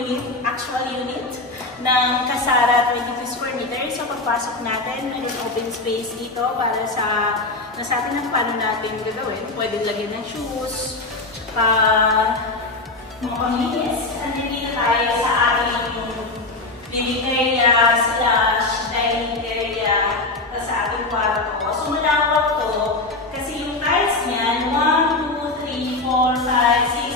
unit, actual unit ng Casara 22 square meters. So pagpasok natin, may open space dito para sa nasabi ng paano natin gagawin. Pwede lagyan ng shoes, mga pamilinis. Nandito tayo sa ating living area, slash dining area, sa ating kwarto. So malawak to kasi yung tiles niyan, 1, 2, 3, 4, 5,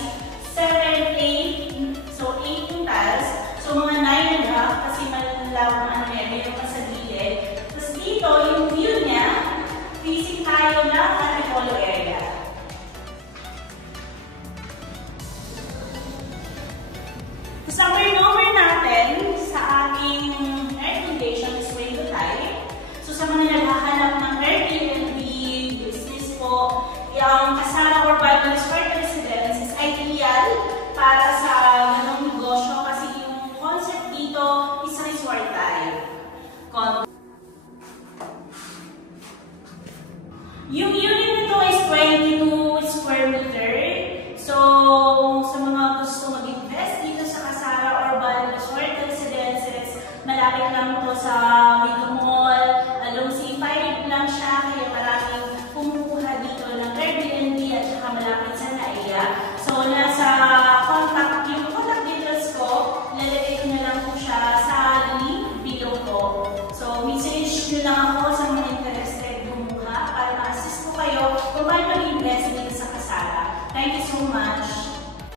6, 7, 8. So 8 yung tiles. So mga 9 na kasi malawak na ano yan, meron pa sa gilid. Tapos dito, yung view niya, facing tayo ng Antipolo area. Tapos ang turnover natin sa ating air condition is window type. So sa mga naghahanap ng Airbnb, business po, yung Casara or Bible Square Residence is ideal para sa ganong negosyo kasi yung concept dito is resort type. Yung unit nito is 22 square meter. So, sa mga gusto mag-invest dito sa Casara or Bible Square Residences, malapit lang ito sa Mega Mall, along C5 lang siya, kaya maraming kumukuha dito ng Airbnb at saka malapit sa NAIA. So, nasa